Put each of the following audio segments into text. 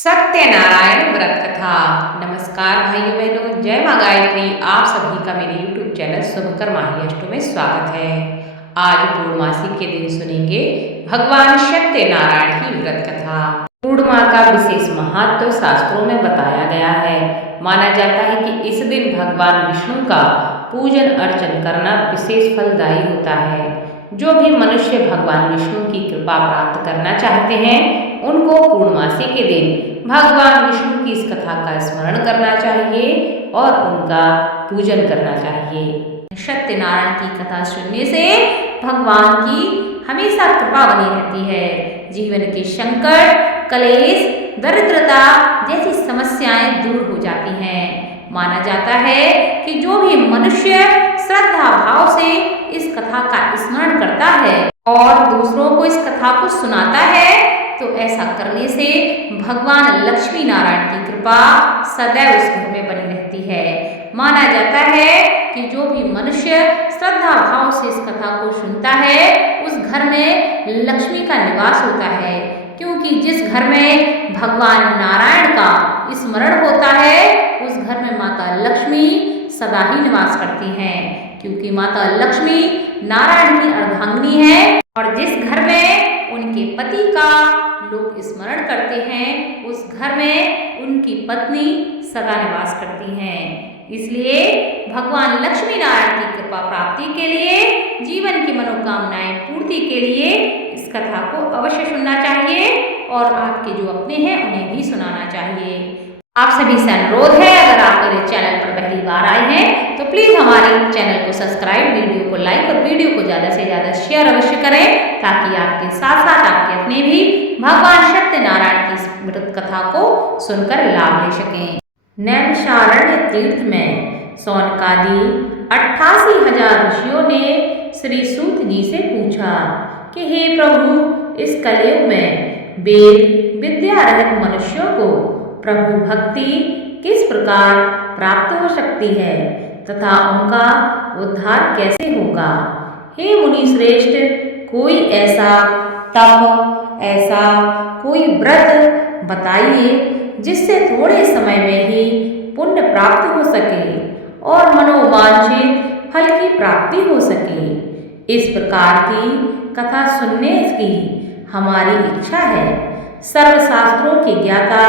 सत्यनारायण व्रत कथा। नमस्कार भाइयों बहनों, जय माँ गायत्री। आप सभी का मेरे YouTube चैनल शुभकर माही अष्टमी में स्वागत है। आज पूर्णमासी के दिन सुनेंगे भगवान सत्यनारायण की व्रत कथा। पूर्णिमा का विशेष महत्व शास्त्रों में बताया गया है। माना जाता है कि इस दिन भगवान विष्णु का पूजन अर्चन करना विशेष फलदायी होता है। जो भी मनुष्य भगवान विष्णु की कृपा प्राप्त करना चाहते हैं, उनको पूर्णमासी के दिन भगवान विष्णु की इस कथा का स्मरण करना चाहिए और उनका पूजन करना चाहिए। सत्यनारायण की कथा सुनने से भगवान की हमेशा कृपा बनी रहती है। जीवन के संकट, कलेश, दरिद्रता जैसी समस्याएं दूर हो जाती हैं। माना जाता है कि जो भी मनुष्य श्रद्धा भाव से इस कथा का स्मरण करता है और दूसरों को इस कथा को सुनाता है, तो ऐसा करने से भगवान लक्ष्मी नारायण की कृपा सदैव उस घर में बनी रहती है। माना जाता है कि जो भी मनुष्य श्रद्धा भाव से इस कथा को सुनता है, उस घर में लक्ष्मी का निवास होता है। क्योंकि जिस घर में भगवान नारायण का स्मरण होता है, उस घर में माता लक्ष्मी सदा ही निवास करती हैं। क्योंकि माता लक्ष्मी नारायण की अर्धांगिनी है और जिस घर में उनके पति का लोग स्मरण करते हैं, उस घर में उनकी पत्नी सदा निवास करती हैं। इसलिए भगवान लक्ष्मी नारायण की कृपा प्राप्ति के लिए, जीवन की मनोकामनाएं पूर्ति के लिए इस कथा को अवश्य सुनना चाहिए और आपके जो अपने हैं उन्हें भी सुनाना चाहिए। आप सभी से अनुरोध है, अगर आप मेरे चैनल पर पहली बार आए हैं तो प्लीज़ हमारे चैनल को सब्सक्राइब, वीडियो को लाइक और वीडियो को ज़्यादा से ज़्यादा शेयर अवश्य करें, ताकि आपके साथ साथ आपके अपने भी भगवान सत्यनारायण की व्रत कथा को सुनकर लाभ ले सकें। नैमिषारण्य तीर्थ में सौनकादि 88,000 ऋषियों ने श्री सूत जी से पूछा कि हे प्रभु, इस कलयुग में वेद विद्या रहित मनुष्यों को प्रभु भक्ति किस प्रकार प्राप्त हो सकती है तथा उनका उद्धार कैसे होगा। हे मुनि श्रेष्ठ, कोई ऐसा तप, ऐसा कोई व्रत बताइए जिससे थोड़े समय में ही पुण्य प्राप्त हो सके और मनोवांछित फल की प्राप्ति हो सके। इस प्रकार की कथा सुनने की हमारी इच्छा है। सर्वशास्त्रों के ज्ञाता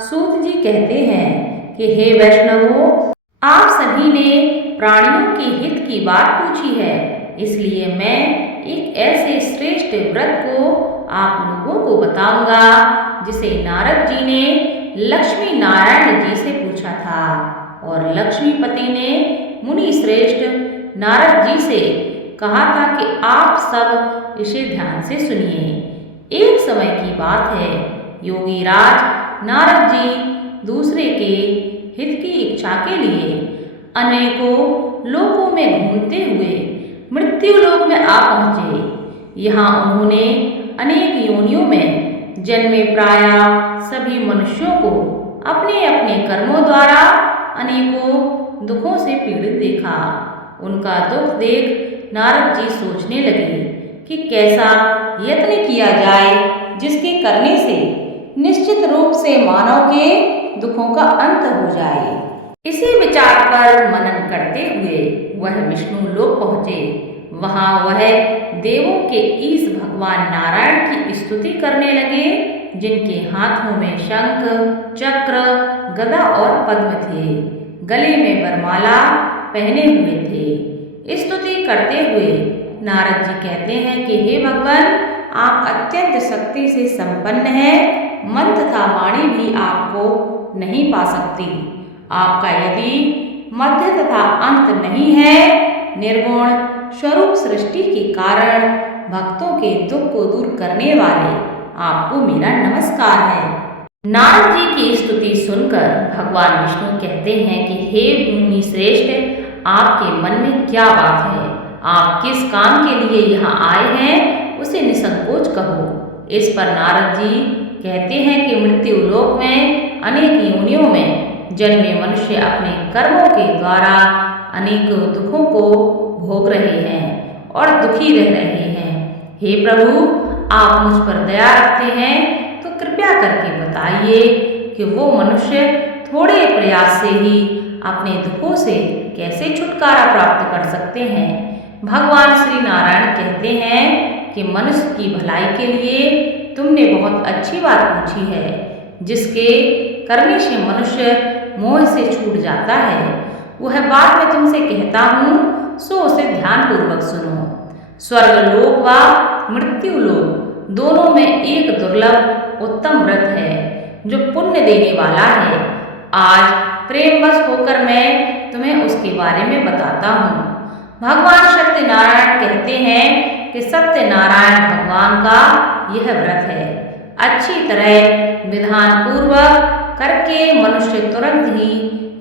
सूत जी कहते हैं कि हे वैष्णवों, आप सभी ने प्राणियों के हित की बात पूछी है, इसलिए मैं एक ऐसे श्रेष्ठ व्रत को आप लोगों को बताऊंगा जिसे नारद जी ने लक्ष्मी नारायण जी से पूछा था और लक्ष्मीपति ने मुनि श्रेष्ठ नारद जी से कहा था कि आप सब इसे ध्यान से सुनिए। एक समय की बात है, योगी राज नारद जी दूसरे के हित की इच्छा के लिए अनेकों लोकों में घूमते हुए मृत्यु लोक में आ पहुँचे। यहाँ उन्होंने अनेक योनियों में जन्मे प्राय सभी मनुष्यों को अपने अपने कर्मों द्वारा अनेकों दुखों से पीड़ित देखा। उनका दुख देख नारद जी सोचने लगे कि कैसा यत्न किया जाए जिसके करने से निश्चित रूप से मानव के दुखों का अंत हो जाए। इसी विचार पर मनन करते हुए वह विष्णु लोक पहुँचे। वहाँ वह देवों के ईश भगवान नारायण की स्तुति करने लगे, जिनके हाथों में शंख, चक्र, गदा और पद्म थे, गले में वरमाला पहने हुए थे। स्तुति करते हुए नारद जी कहते हैं कि हे भगवान, आप अत्यंत शक्ति से संपन्न हैं, मन तथा वाणी भी आपको नहीं पा सकती। आपका यदि मध्य तथा अंत नहीं है, निर्गुण स्वरूप सृष्टि के कारण भक्तों के दुख को दूर करने वाले आपको मेरा नमस्कार है। नारद जी की स्तुति सुनकर भगवान विष्णु कहते हैं कि हे मुनि श्रेष्ठ, आपके मन में क्या बात है? आप किस काम के लिए यहाँ आए हैं, उसे निसंकोच कहो। इस पर नारद जी कहते हैं कि मृत्यु लोक में अनेक योनियों में जन्मे मनुष्य अपने कर्मों के द्वारा अनेक दुखों को भोग रहे हैं और दुखी रह रहे हैं। हे प्रभु, आप मुझ पर दया रखते हैं तो कृपया करके बताइए, कि वो मनुष्य थोड़े प्रयास से ही अपने दुखों से कैसे छुटकारा प्राप्त कर सकते हैं। भगवान श्री नारायण कहते हैं कि मनुष्य की भलाई के लिए तुमने बहुत अच्छी बात पूछी है। जिसके करने से मनुष्य मोह से छूट जाता है, वह बात मैं तुमसे कहता हूँ, सो उसे ध्यानपूर्वक सुनो। स्वर्गलोक व मृत्यु लोक दोनों में एक दुर्लभ उत्तम व्रत है जो पुण्य देने वाला है। आज प्रेमवश होकर मैं तुम्हें उसके बारे में बताता हूँ। भगवान सत्यनारायण कहते हैं कि सत्यनारायण भगवान का यह व्रत है। अच्छी तरह विधान पूर्वक करके मनुष्य तुरंत ही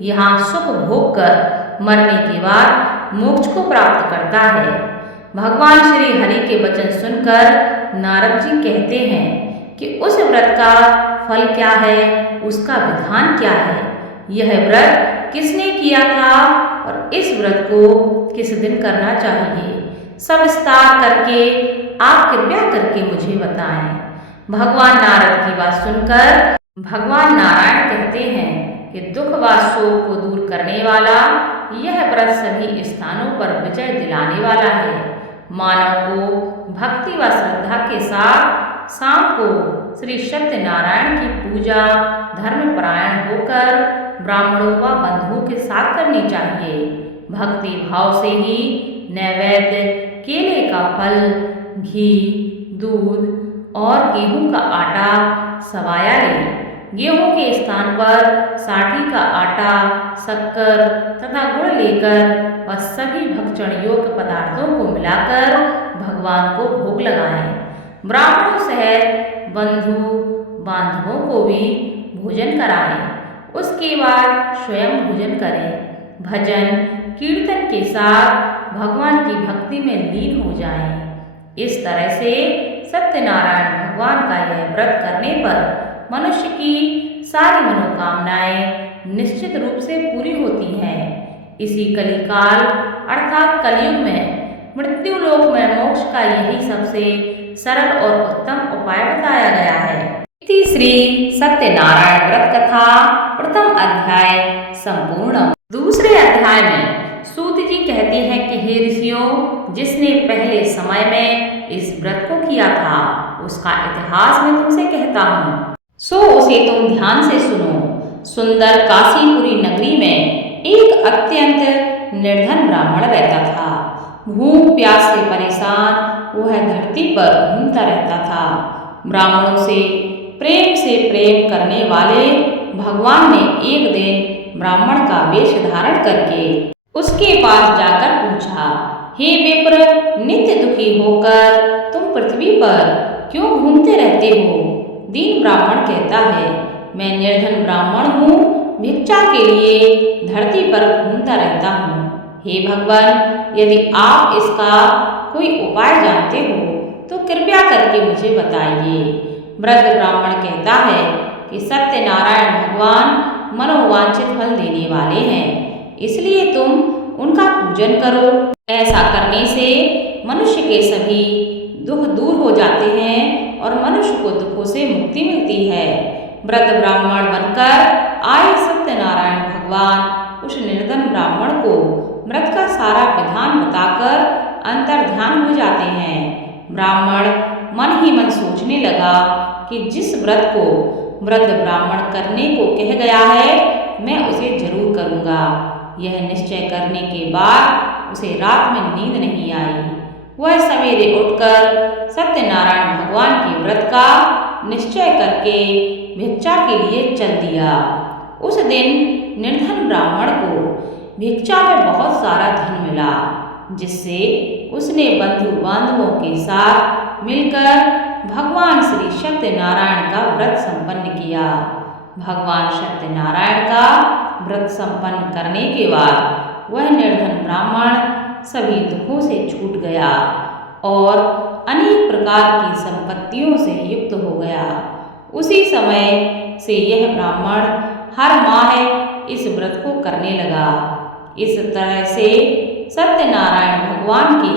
यहाँ सुख भोग कर मरने के बाद मोक्ष को प्राप्त करता है। भगवान श्री हरि के वचन सुनकर नारद जी कहते हैं कि उस व्रत का फल क्या है, उसका विधान क्या है, यह व्रत किसने किया था और इस व्रत को किस दिन करना चाहिए, सविस्तार करके आप कृपया करके मुझे बताएं। भगवान नारद की बात सुनकर भगवान नारायण कहते हैं कि दुख व शोक को दूर करने वाला यह व्रत सभी स्थानों पर विजय दिलाने वाला है। मानव को भक्ति व श्रद्धा के साथ शाम को श्री सत्यनारायण की पूजा धर्मपरायण होकर ब्राह्मणों व बंधुओं के साथ करनी चाहिए। भक्ति भाव से ही नैवेद्य केले का फल, घी, दूध और गेहूं का आटा सवाया ले। गेहूं के स्थान पर साठी का आटा, शक्कर तथा गुड़ लेकर वह सभी भक्षण योग्य पदार्थों को मिलाकर भगवान को भोग लगाएं। ब्राह्मणों सहित बंधु बांधवों को भी भोजन कराएं। उसके बाद स्वयं भोजन करें। भजन कीर्तन के साथ भगवान की भक्ति में लीन हो जाएं। इस तरह से सत्यनारायण भगवान का यह व्रत करने पर मनुष्य की सारी मनोकामनाएं निश्चित रूप से पूरी होती हैं। इसी कलिकाल अर्थात कलयुग में मृत्यु लोक में मोक्ष का यही सबसे सरल और उत्तम उपाय बताया गया है। श्री सत्यनारायण व्रत कथा प्रथम अध्याय संपूर्ण। दूसरे अध्याय में सूत जी कहते हैं कि हे ऋषियों, जिसने पहले समय में इस व्रत को किया था उसका इतिहास मैं तुमसे कहता हूँ, सो उसे तुम ध्यान से सुनो। सुंदर काशीपुरी नगरी में एक अत्यंत निर्धन ब्राह्मण रहता था। भूख प्यास से परेशान वह धरती पर घूमता रहता था। ब्राह्मणों से प्रेम करने वाले भगवान ने एक दिन ब्राह्मण का वेश धारण करके उसके पास जाकर पूछा, हे विप्र, नित्य दुखी होकर तुम पृथ्वी पर क्यों घूमते रहते हो? दीन ब्राह्मण कहता है, मैं निर्धन ब्राह्मण हूँ, भिक्षा के लिए धरती पर घूमता रहता हूँ। हे भगवान, यदि आप इसका कोई उपाय जानते हो तो कृपया करके मुझे बताइए। वृद्ध ब्राह्मण कहता है कि सत्यनारायण भगवान मनोवांछित फल देने वाले हैं, इसलिए तुम उनका पूजन करो। ऐसा करने से मनुष्य के सभी दुख दूर हो जाते हैं और मनुष्य को दुखों से मुक्ति मिलती है। वृद्ध ब्राह्मण बनकर आए सत्यनारायण भगवान उस निर्धन ब्राह्मण को व्रत का सारा विधान बताकर अंतर्ध्यान हो जाते हैं। ब्राह्मण मन ही मन सोचने लगा कि जिस व्रत को वृद्ध ब्राह्मण करने को कह गया है, मैं उसे जरूर करूँगा। यह निश्चय करने के बाद उसे रात में नींद नहीं आई। वह सवेरे उठकर सत्यनारायण भगवान के व्रत का निश्चय करके भिक्षा के लिए चल दिया। उस दिन निर्धन ब्राह्मण को भिक्षा में बहुत सारा धन मिला, जिससे उसने बंधु बांधवों के साथ मिलकर भगवान श्री सत्यनारायण का व्रत संपन्न किया। भगवान सत्यनारायण का व्रत संपन्न करने के बाद वह निर्धन ब्राह्मण सभी दुखों से छूट गया और अनेक प्रकार की संपत्तियों से युक्त हो गया। उसी समय से यह ब्राह्मण हर माह इस व्रत को करने लगा। इस तरह से सत्यनारायण भगवान के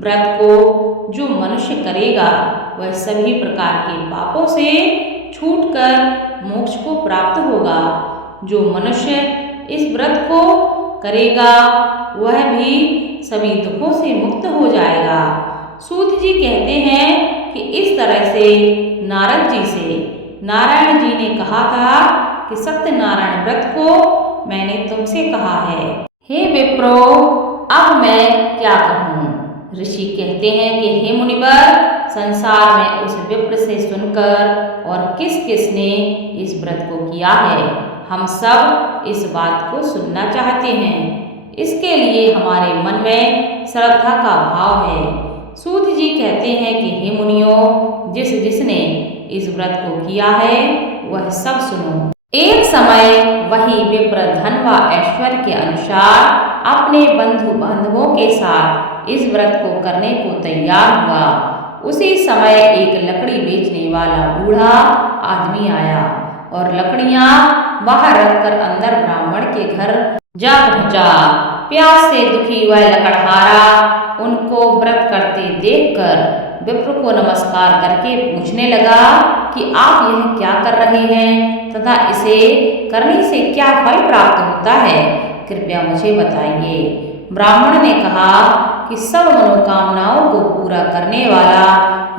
व्रत को जो मनुष्य करेगा वह सभी प्रकार के पापों से छूटकर मोक्ष को प्राप्त होगा। जो मनुष्य इस व्रत को करेगा वह भी सभी दुखों से मुक्त हो जाएगा। सूत जी कहते हैं कि इस तरह से नारद जी से नारायण जी ने कहा था कि सत्यनारायण व्रत को मैंने तुमसे कहा है। हे विप्रो, अब मैं क्या कहूँ। ऋषि कहते हैं कि हे मुनिवर, संसार में उस विप्र से सुनकर और किस किस ने इस व्रत को किया है, हम सब इस बात को सुनना चाहते हैं। इसके लिए हमारे मन में श्रद्धा का भाव है। सूत जी कहते हैं कि हे मुनियों, जिसने इस व्रत को किया है वह सब सुनो। एक समय वही विप्र धन व ऐश्वर्य के अनुसार अपने बंधु बांधवों के साथ इस व्रत को करने को तैयार हुआ। उसी समय एक लकड़ी बेचने वाला बूढ़ा आदमी आया और लकड़ियां बाहर रखकर अंदर ब्राह्मण के घर जा पहुंचा। प्यास से दुखी वह लकड़हारा उनको व्रत करते देखकर विप्र को नमस्कार करके पूछने लगा कि आप यह क्या कर रहे हैं तथा इसे करने से क्या फल प्राप्त होता है, कृपया मुझे बताइए। ब्राह्मण ने कहा कि सब मनोकामनाओं को पूरा करने वाला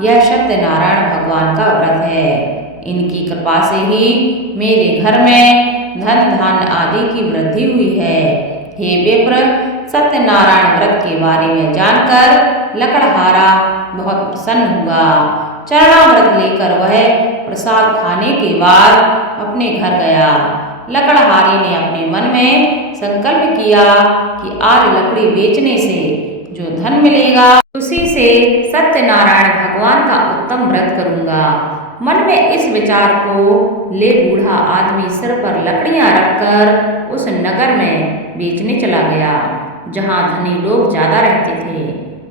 यह सत्यनारायण भगवान का व्रत है। इनकी कृपा से ही मेरे घर में धन धान्य आदि की वृद्धि हुई है। हे विप्र, सत्यनारायण व्रत के बारे में जानकर लकड़हारा बहुत प्रसन्न हुआ। चरणामृत लेकर वह प्रसाद खाने के बाद अपने घर गया। लकड़हारे ने अपने मन में संकल्प किया कि आज लकड़ी बेचने से जो धन मिलेगा उसी से सत्यनारायण भगवान का उत्तम व्रत करूंगा। मन में इस विचार को ले बूढ़ा आदमी सिर पर लकड़ियां रखकर उस नगर में बेचने चला गया जहां धनी लोग ज्यादा रहते थे।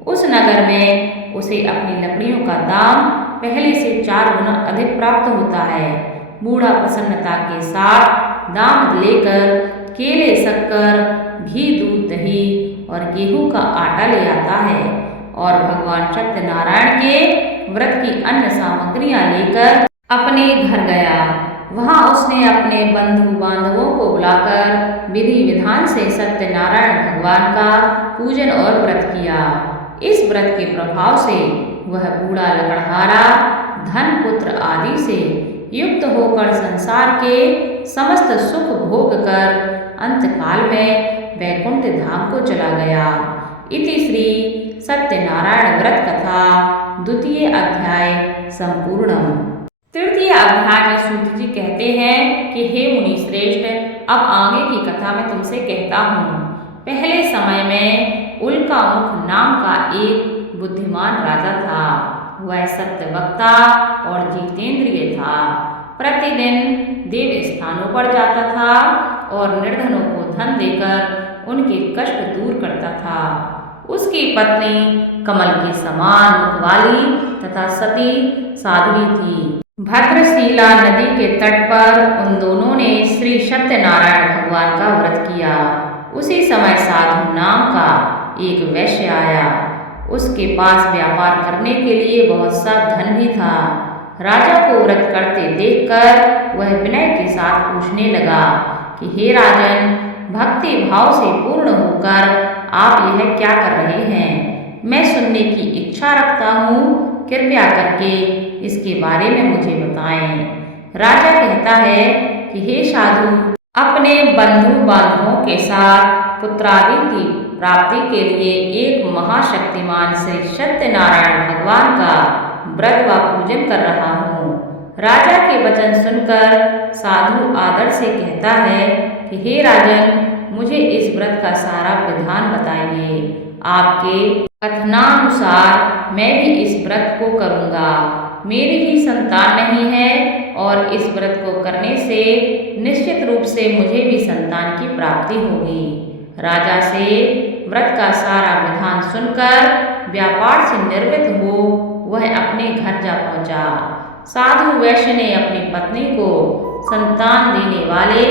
उस नगर में उसे अपनी लकड़ियों का दाम पहले से 4 गुना अधिक प्राप्त होता है। बूढ़ा प्रसन्नता के साथ दाम लेकर केले, शक्कर, घी, दूध, दही और गेहूं का आटा ले आता है और भगवान सत्यनारायण के व्रत की अन्य सामग्रियां लेकर अपने घर गया। वहां उसने अपने बंधु बांधवों को बुलाकर विधि विधान से सत्यनारायण भगवान का पूजन और व्रत किया। इस व्रत के प्रभाव से वह बूढ़ा लकड़हारा धन, पुत्र आदि से युक्त होकर संसार के समस्त सुख भोग कर अंतकाल में वैकुंठ धाम को चला गया। इति श्री सत्यनारायण व्रत कथा द्वितीय अध्याय संपूर्णम। तृतीय अध्याय में सूत जी कहते हैं कि हे मुनि श्रेष्ठ, अब आगे की कथा मैं तुमसे कहता हूँ। पहले समय में उल्कामुख नाम का एक बुद्धिमान राजा था। वह सत्यवक्ता और जितेंद्रिय था। प्रतिदिन देव स्थानों पर जाता था और निर्धनों को धन देकर उनके कष्ट दूर करता था। उसकी पत्नी कमल के समान मुख वाली तथा सती साध्वी थी। भद्रशिला नदी के तट पर उन दोनों ने श्री सत्यनारायण भगवान का व्रत किया। उसी समय साधु नाम का एक वैश्य आया। उसके पास व्यापार करने के लिए बहुत सा धन भी था। राजा को व्रत करते देखकर वह विनय के साथ पूछने लगा कि हे राजन, भक्ति भाव से पूर्ण होकर आप यह क्या कर रहे हैं? मैं सुनने की इच्छा रखता हूँ, कृपया करके इसके बारे में मुझे बताएं। राजा कहता है कि हे साधु, अपने बंधु बांधवों के साथ पुत्रादि की प्राप्ति के लिए एक महाशक्तिमान श्री सत्यनारायण भगवान का व्रत व पूजन कर रहा हूँ। राजा के वचन सुनकर साधु आदर से कहता है कि हे राजन, मुझे इस व्रत का सारा विधान बताइए। आपके कथनानुसार मैं भी इस व्रत को करूँगा। मेरी भी संतान नहीं है और इस व्रत को करने से निश्चित रूप से मुझे भी संतान की प्राप्ति होगी। राजा से व्रत का सारा विधान सुनकर व्यापार से निर्वृत्त हो वह अपने घर जा पहुंचा। साधु वैश्य ने अपनी पत्नी को संतान देने वाले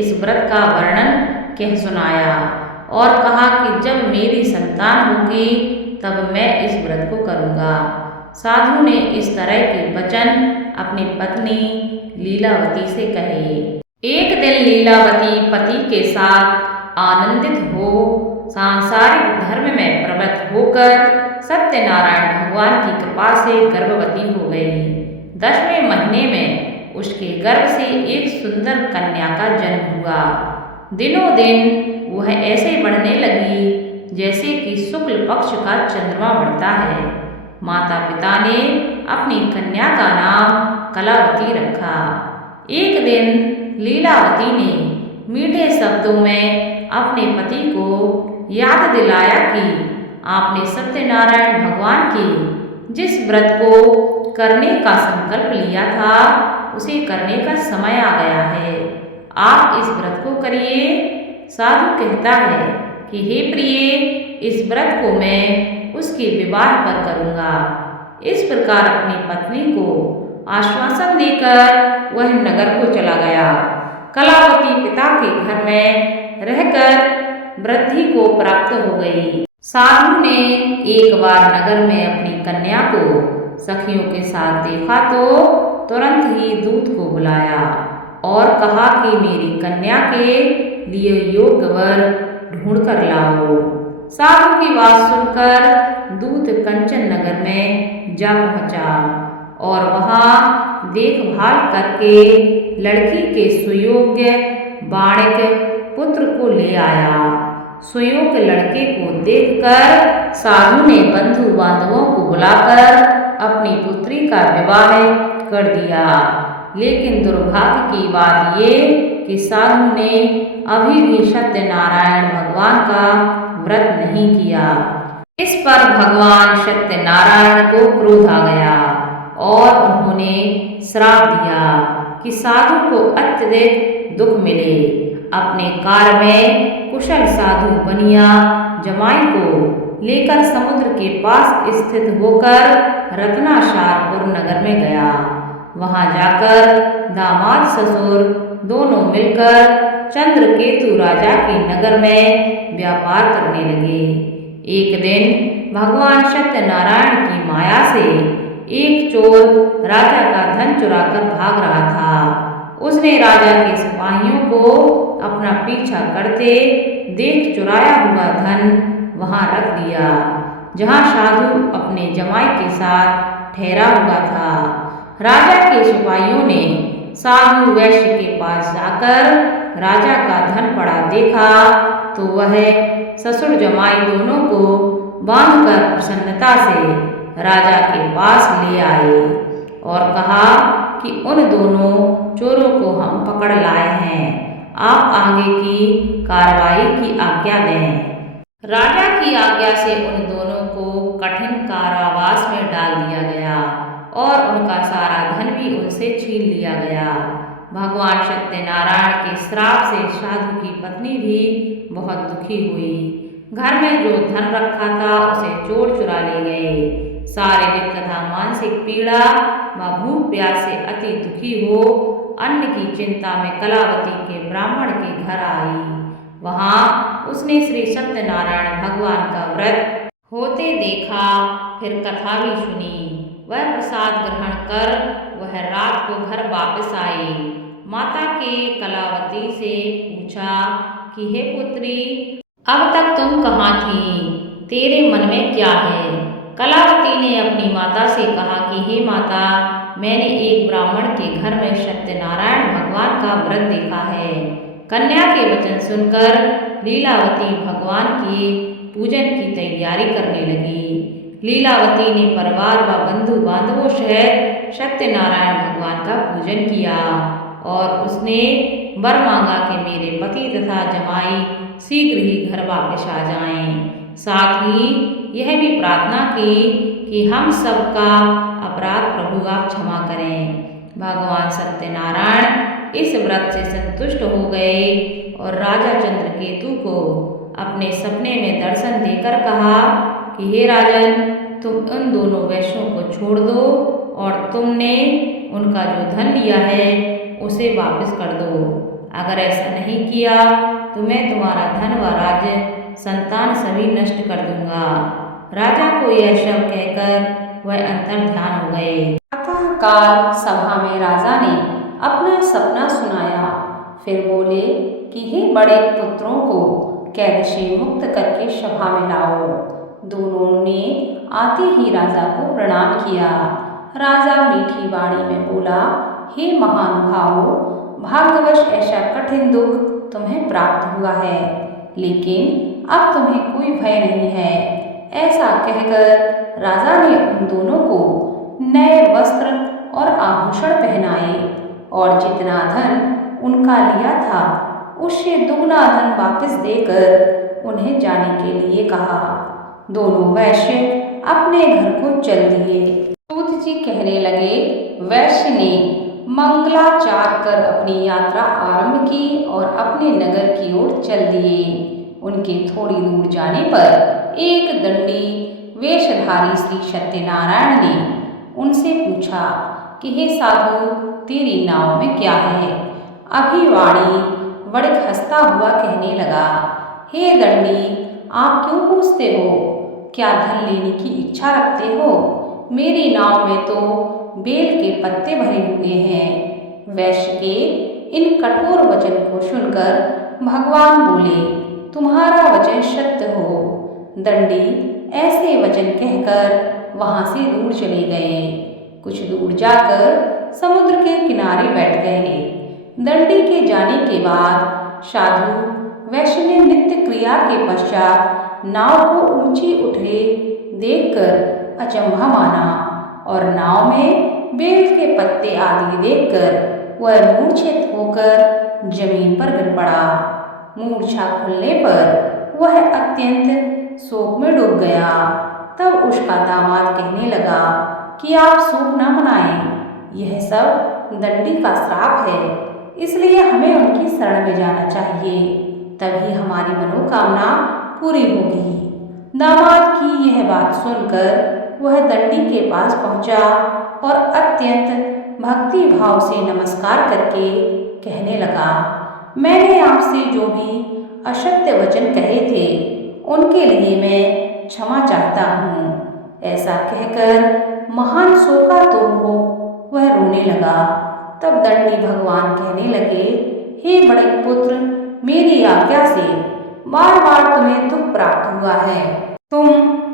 इस व्रत का वर्णन कह सुनाया और कहा कि जब मेरी संतान होगी तब मैं इस व्रत को करूँगा। साधु ने इस तरह के वचन अपनी पत्नी लीलावती से कहे। एक दिन लीलावती पति के साथ आनंदित हो सांसारिक धर्म में प्रवृत्त होकर सत्यनारायण भगवान की कृपा से गर्भवती हो गई। 10वें महीने में उसके गर्भ से एक सुंदर कन्या का जन्म हुआ। दिनों दिन वह ऐसे बढ़ने लगी जैसे कि शुक्ल पक्ष का चंद्रमा बढ़ता है। माता पिता ने अपनी कन्या का नाम कलावती रखा। एक दिन लीलावती ने मीठे शब्दों में अपने पति को याद दिलाया कि आपने सत्यनारायण भगवान के जिस व्रत को करने का संकल्प लिया था उसे करने का समय आ गया है। आप इस व्रत को करिए। साधु कहता है कि हे प्रिय, इस व्रत को मैं उसके विवाह पर करूँगा। इस प्रकार अपनी पत्नी को आश्वासन देकर वह नगर को चला गया। कलावती पिता के घर में रहकर वृद्धि को प्राप्त हो गई। साधु ने एक बार नगर में अपनी कन्या को सखियों के साथ देखा तो तुरंत ही दूत को बुलाया और कहा कि मेरी कन्या के लिए योग्य वर ढूंढ कर लाओ। साधु की बात सुनकर दूत कंचन नगर में जा पहुंचा और वहां देखभाल करके लड़की के सुयोग्य बाणिक पुत्र को ले आया। सुयोग्य लड़के को देखकर साधु ने बंधु बांधवों को बुलाकर अपनी पुत्री का विवाह कर दिया। लेकिन दुर्भाग्य की बात ये कि साधु ने अभी भी सत्यनारायण भगवान का व्रत नहीं किया। इस पर भगवान सत्यनारायण को क्रोध आ गया और उन्होंने श्राप दिया कि साधु को अत्यधिक दुख मिले। अपने कार में कुशल साधु बनिया जमाई को लेकर समुद्र के पास स्थित होकर रत्नाशारपुर नगर में गया। वहां जाकर दामाद ससुर दोनों मिलकर चंद्रकेतु राजा के नगर में व्यापार करने लगे। एक दिन भगवान सत्यनारायण की माया से एक चोर राजा का धन चुराकर भाग रहा था। उसने राजा के सिपाहियों को अपना पीछा करते देख चुराया हुआ धन वहां रख दिया जहां साधु अपने जमाई के साथ ठहरा हुआ था। राजा के सिपाहियों ने साधु वैश्य के पास जाकर राजा का धन पड़ा देखा तो वह ससुर जमाई दोनों को बांधकर प्रसन्नता से राजा के पास ले आए और कहा कि उन दोनों चोरों को हम पकड़ लाए हैं, आप आगे की कार्रवाई की आज्ञा दें। राजा की आज्ञा से उन दोनों को कठिन कारावास में डाल दिया गया और उनका सारा धन भी उनसे छीन लिया गया। भगवान सत्यनारायण के श्राप से साधु की पत्नी भी बहुत दुखी हुई। घर में जो धन रखा था उसे चोर चुरा ले गए। शारीरिक तथा मानसिक पीड़ा व भूख प्यास से अति दुखी हो अन्न की चिंता में कलावती के ब्राह्मण के घर आई। वहां उसने श्री सत्यनारायण भगवान का व्रत होते देखा, फिर कथा भी सुनी। वह प्रसाद ग्रहण कर वह रात को घर वापस आई। माता के कलावती से पूछा कि हे पुत्री, अब तक तुम कहाँ थी? तेरे मन में क्या है? कलावती ने अपनी माता से कहा कि हे माता, मैंने एक ब्राह्मण के घर में सत्यनारायण भगवान का व्रत देखा है। कन्या के वचन सुनकर लीलावती भगवान के पूजन की तैयारी करने लगी। लीलावती ने परिवार व बंधु बांधवों सहित सत्यनारायण भगवान का पूजन किया और उसने वर मांगा कि मेरे पति तथा जमाई शीघ्र ही घर वापस आ जाएं। साथ ही यह भी प्रार्थना की कि हम सबका अपराध प्रभु आप क्षमा करें। भगवान सत्यनारायण इस व्रत से संतुष्ट हो गए और राजा चंद्रकेतु को अपने सपने में दर्शन देकर कहा कि हे राजन, तुम उन दोनों वैश्यों को छोड़ दो और तुमने उनका जो धन लिया है उसे वापस कर दो। अगर ऐसा नहीं किया तो मैं तुम्हारा धन व राज्य संतान सभी नष्ट कर दूंगा। राजा को यह शब्द कहकर वह अंतर ध्यान हो गए। अतः तत्काल सभा में राजा ने अपना सपना सुनाया। फिर बोले कि हे बड़े पुत्रों को कैद से मुक्त करके सभा में लाओ। दोनों ने आते ही राजा को प्रणाम किया। राजा मीठी वाणी में बोला, हे महानुभावों, भाग्यवश ऐसा कठिन दुख तुम्हें प्राप्त हुआ है, लेकिन अब तुम्हें कोई भय नहीं है। ऐसा कहकर राजा ने उन दोनों को नए वस्त्र और आभूषण पहनाए और जितना धन उनका लिया था उससे दुगना धन वापस देकर उन्हें जाने के लिए कहा। दोनों वैश्य अपने घर को चल दिए। सूत जी कहने लगे, वैश्य ने मंगलाचार कर अपनी यात्रा आरंभ की और अपने नगर की ओर चल दिए। उनके थोड़ी दूर जाने पर एक दंडी वेशधारी श्री सत्यनारायण ने उनसे पूछा कि हे साधु, तेरी नाव में क्या है? अभी वाणी वणिक हंसता हुआ कहने लगा, हे दंडी, आप क्यों पूछते हो? क्या धन लेने की इच्छा रखते हो? मेरी नाव में तो बेल के पत्ते भरे हुए हैं। वैश्य के इन कठोर वचन को सुनकर भगवान बोले, तुम्हारा वचन सत्य हो। दंडी ऐसे वचन कहकर वहां से दूर चले गए। कुछ दूर जाकर समुद्र के किनारे बैठ गए। दंडी के जाने के बाद साधु वैश्य ने नित्य क्रिया के पश्चात नाव को ऊंची उठे देखकर अचंभा माना और नाव में बेल के पत्ते आदि देखकर वह मूर्छित होकर जमीन पर गिर पड़ा। मूर्छा खुलने पर वह अत्यंत शोक में डूब गया। तब उसका दामाद कहने लगा कि आप शोक न मनाएं, यह सब दंडी का श्राप है, इसलिए हमें उनकी शरण में जाना चाहिए, तभी हमारी मनोकामना पूरी होगी। दामाद की यह बात सुनकर वह दंडी के पास पहुंचा और अत्यंत भक्ति भाव से नमस्कार करके कहने लगा, मैंने आपसे जो भी असत्य वचन कहे थे उनके लिए मैं क्षमा चाहता हूँ। ऐसा कहकर महान शोकातुर हो वह रोने लगा। तब दंडी भगवान कहने लगे, हे बड़े पुत्र, मेरी आज्ञा से बार बार तुम्हें दुख प्राप्त हुआ है। तुम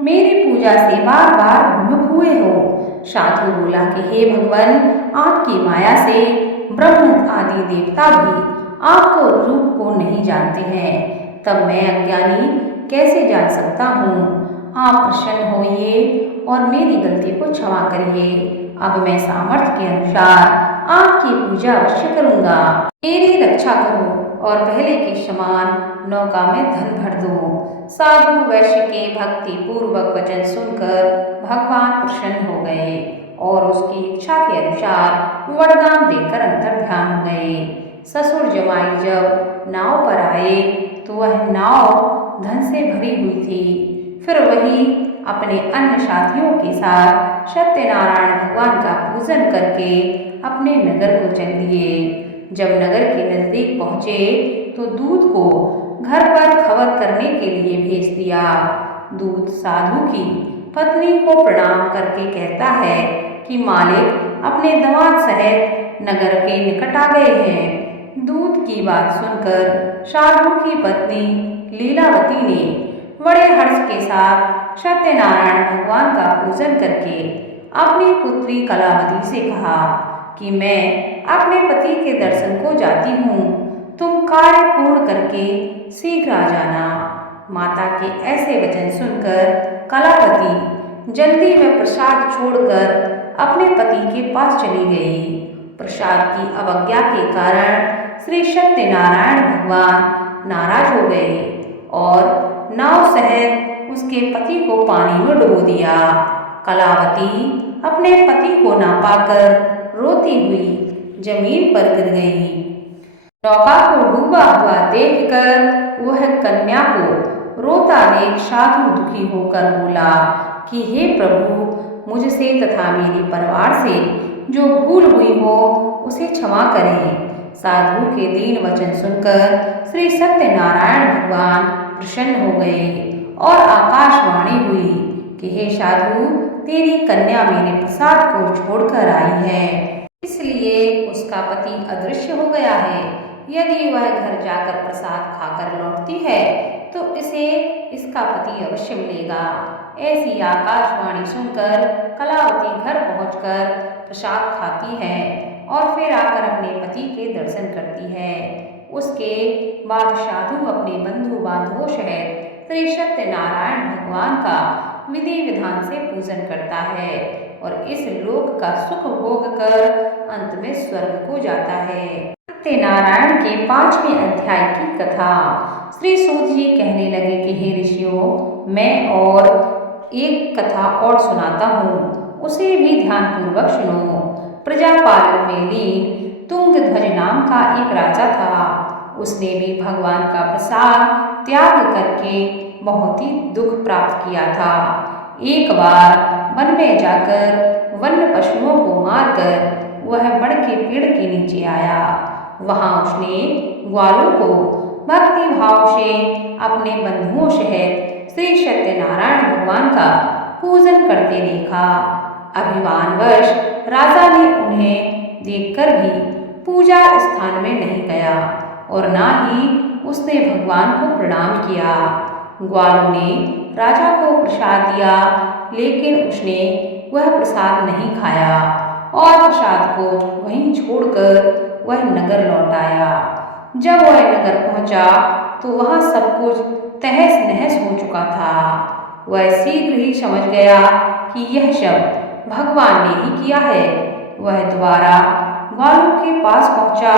मेरी पूजा से बार बार विमुख हुए हो। साधु बोला कि हे भगवान, आपकी माया से ब्रह्म आदि देवता भी आपको रूप को नहीं जानते हैं, तब मैं अज्ञानी कैसे जान सकता हूँ? आप प्रसन्न होइए और मेरी गलती को क्षमा करिए। अब मैं सामर्थ्य के अनुसार आपकी पूजा अवश्य करूँगा। मेरी रक्षा करो और पहले के समान नौका में धन भर दो। साधु वैश्य के भक्ति पूर्वक वचन सुनकर भगवान प्रसन्न हो गए और उसकी इच्छा के अनुसार वरदान देकर अंतर्ध्यान हो गए। ससुर जमाई जब नाव पर आए तो वह नाव धन से भरी हुई थी। फिर वही अपने अन्य साथियों के साथ सत्यनारायण भगवान का पूजन करके अपने नगर को चल दिए। जब नगर के नजदीक पहुँचे तो दूत को घर पर खबर करने के लिए भेज दिया। दूत साधु की पत्नी को प्रणाम करके कहता है कि मालिक अपने दामाद सहित नगर के निकट आ गए हैं। दूत की बात सुनकर साधु की पत्नी लीलावती ने बड़े हर्ष के साथ सत्यनारायण भगवान का पूजन करके अपनी पुत्री कलावती से कहा कि मैं अपने पति के दर्शन को जाती हूँ, तुम कार्य पूर्ण करके शीघ्र आ जाना। माता के ऐसे वचन सुनकर कलावती जल्दी में प्रसाद छोड़कर अपने पति के पास चली गई। प्रसाद की अवज्ञा के कारण श्री सत्यनारायण भगवान नाराज हो गए और नाव सहित उसके पति को पानी में डुबो दिया। कलावती अपने पति को ना पाकर रोती हुई जमीन पर गिर गई। नौका को डूबा हुआ देखकर वह कन्या को रोता देख साधु दुखी होकर बोला कि हे प्रभु, मुझसे तथा मेरे परिवार से जो भूल हुई हो उसे क्षमा करें। साधु के दीन वचन सुनकर श्री सत्यनारायण भगवान प्रसन्न हो गए और आकाशवाणी हुई कि हे साधु, तेरी कन्या मेरे प्रसाद को छोड़कर आई है, इसलिए उसका पति अदृश्य हो गया है। यदि वह घर जाकर प्रसाद खाकर लौटती है तो इसे इसका पति अवश्य मिलेगा। ऐसी आकाशवाणी सुनकर कलावती घर पहुंचकर प्रसाद खाती है और फिर आकर अपने पति के दर्शन करती है। उसके बाद साधु अपने बंधु बांधवों सहित श्री सत्यनारायण भगवान का विधि विधान से पूजन करता है और इस लोक का सुख भोग कर अंत में स्वर्ग को जाता है। सत्यनारायण के 5वें अध्याय की कथा। श्री सूत जी कहने लगे कि हे ऋषियों, मैं और एक कथा और सुनाता हूँ, उसे भी ध्यानपूर्वक सुनो। प्रजापालन में लीन तुंगध्वज नाम का एक राजा था। उसने भी भगवान का प्रसाद त्याग करके बहुत ही दुख प्राप्त किया था। एक बार वन में जाकर वन्य पशुओं को मारकर वह बड़ के पेड़ के नीचे आया। वहां उसने ग्वालों को भक्ति भाव से अपने बंधुओं सहित श्री सत्यनारायण भगवान का पूजन करते देखा। अभिमानवश राजा ने उन्हें देखकर भी पूजा स्थान में नहीं गया और ना ही उसने भगवान को प्रणाम किया। ग्वालों ने राजा को प्रसाद दिया, लेकिन उसने वह प्रसाद नहीं खाया और प्रसाद को वहीं छोड़कर वह नगर लौट आया। जब वह नगर पहुंचा तो वहां सब कुछ तहस नहस हो चुका था। वह शीघ्र ही समझ गया कि यह सब भगवान ने ही किया है। वह दोबारा ग्वालों के पास पहुंचा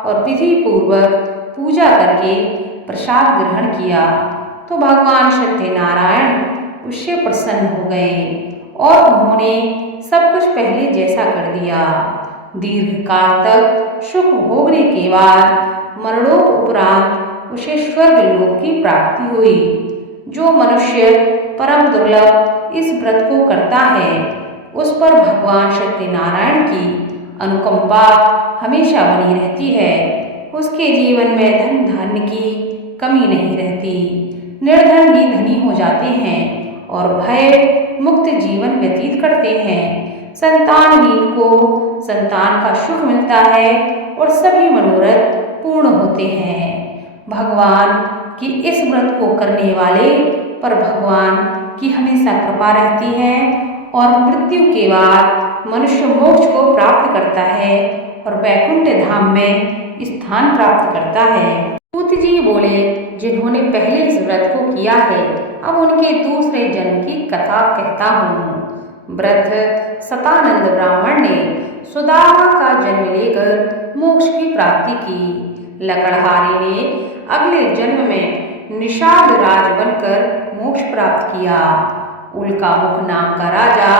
और विधि पूर्वक पूजा करके प्रसाद ग्रहण किया तो भगवान सत्यनारायण उससे प्रसन्न हो गए और उन्होंने सब कुछ पहले जैसा कर दिया। दीर्घकाल तक सुख भोगने के बाद मरणोपरांत उसे स्वर्ग लोक की प्राप्ति हुई। जो मनुष्य परम दुर्लभ इस व्रत को करता है, उस पर भगवान सत्यनारायण की अनुकंपा हमेशा बनी रहती है। उसके जीवन में धन धान्य की कमी नहीं रहती। निर्धन ही धनी हो जाते हैं और भय मुक्त जीवन व्यतीत करते हैं। संतानहीन को संतान का सुख मिलता है और सभी मनोरथ पूर्ण होते हैं। भगवान की इस व्रत को करने वाले पर भगवान की हमेशा कृपा रहती है और मृत्यु के बाद मनुष्य मोक्ष को प्राप्त करता है और वैकुंठ धाम में स्थान प्राप्त करता है। सूत जी बोले, जिन्होंने पहले इस व्रत को किया है, अब उनके दूसरे जन्म की कथा कहता हूँ। व्रत सतानंद ब्राह्मण ने सुदामा का जन्म लेकर मोक्ष की प्राप्ति की। लकड़हारी ने अगले जन्म में निषाद राज बनकर मोक्ष प्राप्त किया। उल्कामुख नाम का राजा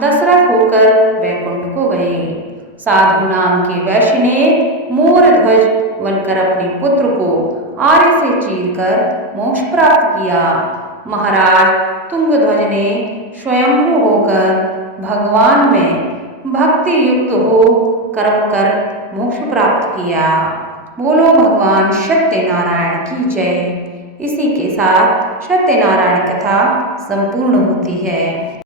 दशरथ होकर वैकुंठ को गए। साधु नाम के वैश्य ने मोर ध्वज बनकर अपने पुत्र को आरे से चीरकर मोक्ष प्राप्त किया। महाराज तुंगध्वज ने स्वयंभू होकर भगवान में भक्ति युक्त हो कर्म कर मोक्ष प्राप्त किया। बोलो भगवान सत्यनारायण की जय। इसी के साथ सत्यनारायण कथा संपूर्ण होती है।